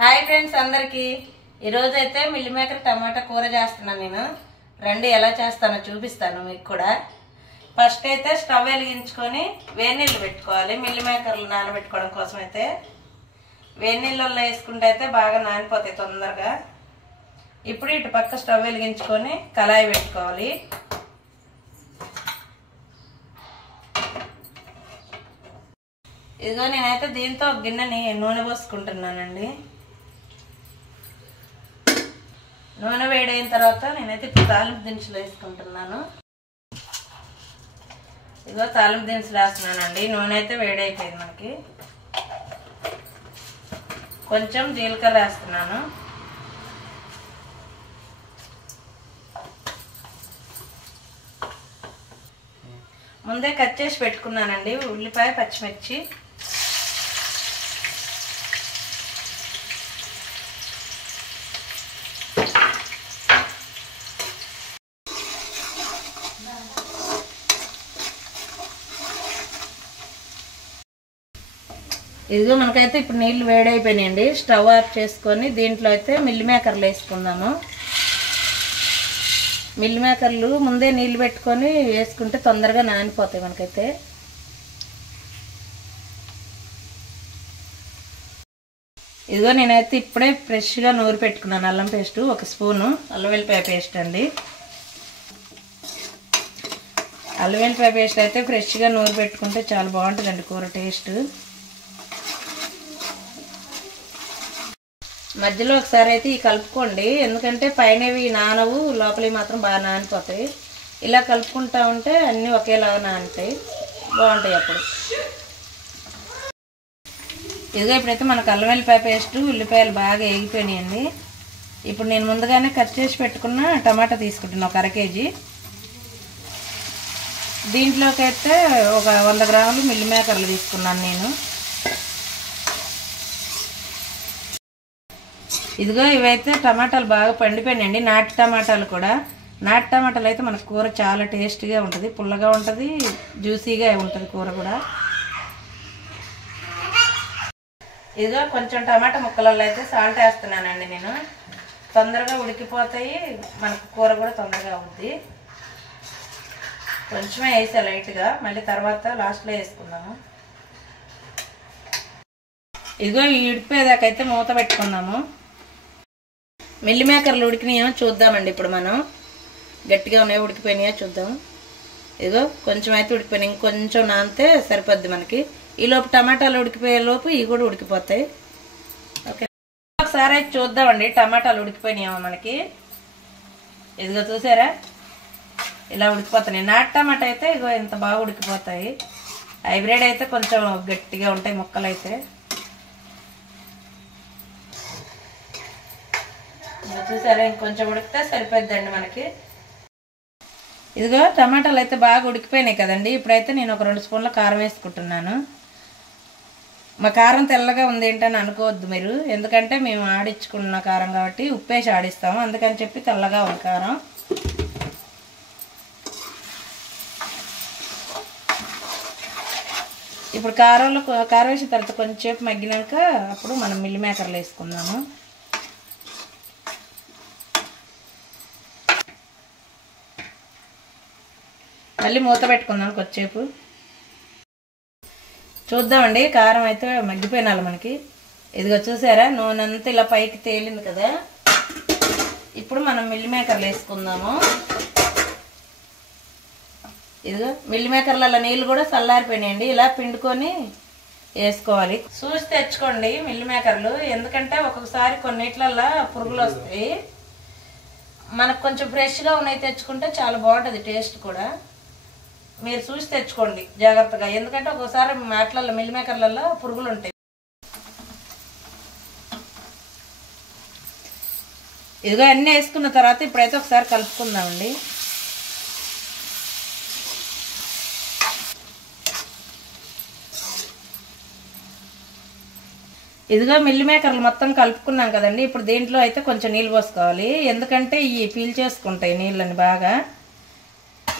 Hi friends అందరికి ఈ రోజు అయితే మిల్ మేకర్ టమాటా కూర చేస్తున్నాను నేను. రండి ఎలా చేస్తానో చూపిస్తాను మీకు కూడా. ఫస్ట్ అయితే స్టవ్ వెలిగించుకొని వేడి నీళ్ళు పెట్టుకోవాలి. మిల్ మేకర్లు నానబెట్టుకోవడం కోసం అయితే వేడి నీళ్ళల్లో వేసుకుంటే అయితే బాగా నానిపోతాయి తొందరగా. ఇప్పుడు ఇటు పక్క స్టవ్ వెలిగించుకొని కళాయి పెట్టుకోవాలి. ఇదిగో నేనైతే దీంతో ఒక గిన్నెని నూనె పోసుకుంటున్నానండి. నూనె వేడైన తర్వాత నేనైతే ఇప్పుడు తాలింపు దినుసులు వేసుకుంటున్నాను. ఇదిగో తాలింపు దినుసులు వేస్తున్నానండి. నూనె అయితే వేడైపోయింది మనకి. కొంచెం జీలకర్ర వేస్తున్నాను. ముందే కట్ చేసి పెట్టుకున్నానండి ఉల్లిపాయ పచ్చిమిర్చి. ఇదిగో మనకైతే ఇప్పుడు నీళ్లు వేడైపోయినాయండి. స్టవ్ ఆఫ్ చేసుకొని దీంట్లో అయితే మిల్ మేకర్లు వేసుకుందాము. మిల్ మేకర్లు ముందే నీళ్ళు పెట్టుకొని వేసుకుంటే తొందరగా నానిపోతాయి మనకైతే. ఇదిగో నేనైతే ఇప్పుడే ఫ్రెష్గా నూరి పెట్టుకున్నాను అల్లం పేస్టు, 1 స్పూను అల్లం వెల్లిపాయ పేస్ట్ అండి. అల్లం వెల్లిపాయ పేస్ట్ అయితే ఫ్రెష్గా నూరి పెట్టుకుంటే చాలా బాగుంటుందండి కూర టేస్ట్. మధ్యలో ఒకసారి అయితే ఈ కలుపుకోండి, ఎందుకంటే పైనవి నానవు, లోపలివి మాత్రం బాగా నానిపోతాయి. ఇలా కలుపుకుంటా ఉంటే అన్నీ ఒకేలాగా నానుతాయి, బాగుంటాయి అప్పుడు. ఇదిగో ఇప్పుడైతే మనకు అల్లం వెల్లిపాయ పేస్ట్ ఉల్లిపాయలు బాగా వేగిపోయినాయండి. ఇప్పుడు నేను ముందుగానే కట్ చేసి పెట్టుకున్న టమాటా తీసుకుంటున్నాను, 1 కేజీ. దీంట్లోకి అయితే ఒక 100 గ్రాములు మిల్ మేకర్లు తీసుకున్నాను నేను. ఇదిగో ఇవైతే టమాటాలు బాగా పండిపోయినాయండి, నాటు టమాటాలు కూడా. నాటు టమాటాలు అయితే మన కూర చాలా టేస్టీగా ఉంటుంది, పుల్లగా ఉంటుంది, జ్యూసీగా ఉంటుంది కూర కూడా. ఇదిగో కొంచెం టమాటా ముక్కలలో అయితే సాల్ట్ వేస్తున్నానండి నేను. తొందరగా ఉడికిపోతాయి, మనకు కూర కూడా తొందరగా అవుద్ది. కొంచెమే వేసా లైట్గా, మళ్ళీ తర్వాత లాస్ట్లో వేసుకుందాము. ఇదిగో ఈ ఉడికిపోయేదాకైతే మూత పెట్టుకుందాము. మిల్ మేకర్లు ఉడికినాయో చూద్దామండి. ఇప్పుడు మనం గట్టిగా ఉన్నాయో ఉడికిపోయినాయో చూద్దాం. ఇదిగో కొంచెం అయితే ఉడికిపోయినాయి, ఇంకొంచెం నానితే సరిపోద్ది మనకి. ఈ లోపు టమాటాలు ఉడికిపోయే లోపు ఇవి కూడా ఉడికిపోతాయి. ఓకే, ఒకసారి అయితే చూద్దామండి టమాటాలు ఉడికిపోయినాయేమో మనకి. ఇదిగో చూసారా, ఇలా ఉడికిపోతున్నాయి. నాటు టమాటా అయితే ఇగో ఇంత బాగా ఉడికిపోతాయి. హైబ్రిడ్ అయితే కొంచెం గట్టిగా ఉంటాయి ముక్కలు అయితే. చూసారా, ఇంకొంచెం ఉడికితే సరిపోద్దండి మనకి. ఇదిగో టమాటాలు అయితే బాగా ఉడికిపోయినాయి కదండి. ఇప్పుడైతే నేను ఒక 2 స్పూన్ల కారం వేసుకుంటున్నాను. మా కారం తెల్లగా ఉంది ఏంటని అనుకోవద్దు మీరు, ఎందుకంటే మేము ఆడించుకున్న కారం కాబట్టి ఉప్పేసి ఆడిస్తాము, అందుకని చెప్పి తెల్లగా ఉంది కారం. ఇప్పుడు కారం వేసిన తర్వాత కొంచెంసేపు మగ్గినాక అప్పుడు మనం మిల్ మేకర్లు వేసుకుందాము. మళ్ళీ మూత పెట్టుకుందాం కొద్దిసేపు. చూద్దామండి, కారం అయితే మగ్గిపోయినాలి మనకి. ఇదిగో చూసారా, నూనె అంతా ఇలా పైకి తేలింది కదా. ఇప్పుడు మనం మిల్ మేకర్లు వేసుకుందాము. ఇదిగో మిల్ మేకర్లలో నీళ్ళు కూడా చల్లారిపోయినాయండి. ఇలా పిండుకొని వేసుకోవాలి. చూసి తెచ్చుకోండి మిల్ మేకర్లు, ఎందుకంటే ఒక్కొక్కసారి కొన్నిట్లల్లో పురుగులు వస్తాయి. మనకు కొంచెం ఫ్రెష్గా ఉన్నాయి తెచ్చుకుంటే చాలా బాగుంటుంది టేస్ట్ కూడా. మీరు చూసి తెచ్చుకోండి జాగ్రత్తగా, ఎందుకంటే ఒక్కోసారి మాటలలో మిల్ మేకర్లలో పురుగులు ఉంటాయి. ఇదిగో అన్నీ వేసుకున్న తర్వాత ఇప్పుడైతే ఒకసారి కలుపుకుందామండి. ఇదిగో మిల్ మేకర్లు మొత్తం కలుపుకున్నాం కదండి. ఇప్పుడు దీంట్లో అయితే కొంచెం నీళ్ళు పోసుకోవాలి, ఎందుకంటే ఇవి పీల్ చేసుకుంటాయి నీళ్ళని బాగా.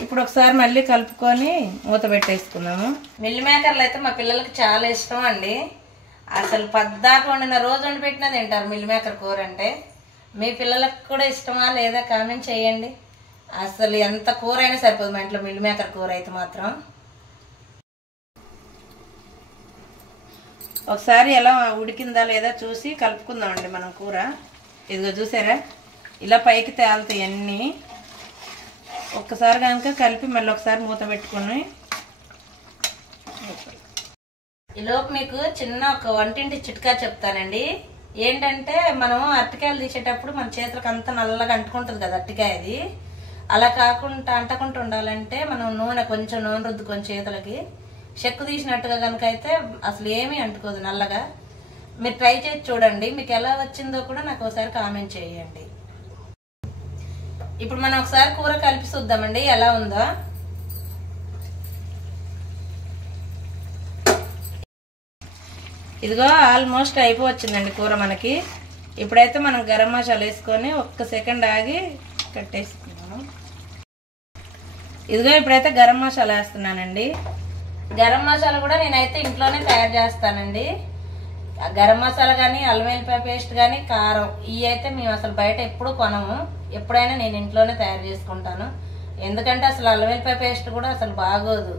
ఇప్పుడు ఒకసారి మళ్ళీ కలుపుకొని మూత పెట్టేసుకుందాము. మిల్ మేకర్లు అయితే మా పిల్లలకి చాలా ఇష్టం అండి. అసలు పద్దాక వండిన రోజు వండి పెట్టినా తింటారు మిల్ మేకర్ కూర అంటే. మీ పిల్లలకు కూడా ఇష్టమా లేదా కామెంట్ చేయండి. అసలు ఎంత కూర అయినా సరిపోదు మా ఇంట్లో మిల్ మేకర్ కూర అయితే మాత్రం. ఒకసారి ఎలా ఉడికిందా లేదా చూసి కలుపుకుందామండి మనం కూర. ఇదిగో చూసారా ఇలా పైకి తేలుతాయి అన్నీ. ఒక్కసారి కనుక కలిపి మళ్ళీ ఒకసారి మూత పెట్టుకుని, ఈలోపు మీకు చిన్న ఒక వంటింటి చిట్కా చెప్తానండి. ఏంటంటే మనం అరటికాయలు తీసేటప్పుడు మన చేతులకు అంతా నల్లగా అంటుకుంటుంది కదా అరటికాయ. అది అలా కాకుండా అంటకుండా ఉండాలంటే మనం కొంచెం నూనె రుద్దుకొని చేతులకి చెక్కు తీసినట్టుగా కనుక అయితే అసలు ఏమీ అంటుకోదు నల్లగా. మీరు ట్రై చేసి చూడండి, మీకు ఎలా వచ్చిందో కూడా నాకు ఒకసారి కామెంట్ చేయండి. ఇప్పుడు మనం ఒకసారి కూర కలిపి చూద్దామండి ఎలా ఉందో. ఇదిగో ఆల్మోస్ట్ అయిపోవచ్చిందండి కూర మనకి. ఇప్పుడైతే మనం గరం మసాలా వేసుకొని ఒక్క సెకండ్ ఆగి కట్టేసుకున్నాము. ఇదిగో ఇప్పుడైతే గరం మసాలా వేస్తున్నానండి. గరం మసాలా కూడా నేనైతే ఇంట్లోనే తయారు చేస్తానండి. గరం మసాలా కానీ, అల్లం వెల్లిపాయ పేస్ట్ కానీ, కారం, ఇవి అయితే మేము అసలు బయట ఎప్పుడు కొనము. ఎప్పుడైనా నేను ఇంట్లోనే తయారు చేసుకుంటాను. ఎందుకంటే అసలు అల్లం వెల్లిపాయ పేస్ట్ కూడా అసలు బాగోదు.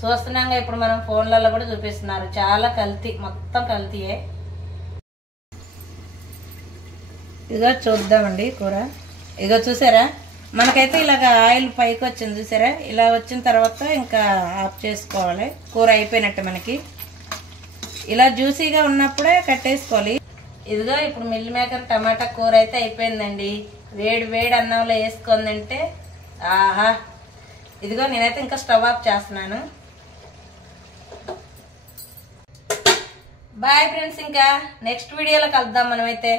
చూస్తున్నాగా ఇప్పుడు మనం ఫోన్లలో కూడా చూపిస్తున్నారు, చాలా కల్తీ, మొత్తం కల్తీయే. ఇదిగో చూద్దామండి కూర. ఇదిగో చూసారా మనకైతే ఇలాగ ఆయిల్ పైకి వచ్చింది చూసారా. ఇలా వచ్చిన తర్వాత ఇంకా ఆఫ్ చేసుకోవాలి. కూర అయిపోయినట్టు మనకి. ఇలా జ్యూసీగా ఉన్నప్పుడే కట్టేసుకోవాలి. ఇదిగో ఇప్పుడు మిల్ మేకర్ టమాటా కూర అయితే అయిపోయిందండి. వేడి వేడి అన్నంలో వేసుకొని తింటే ఆహా. ఇదిగో నేనైతే ఇంకా స్టవ్ ఆఫ్ చేస్తున్నాను. బాయ్ ఫ్రెండ్స్, ఇంకా నెక్స్ట్ వీడియోలో కలుద్దాం మనమైతే.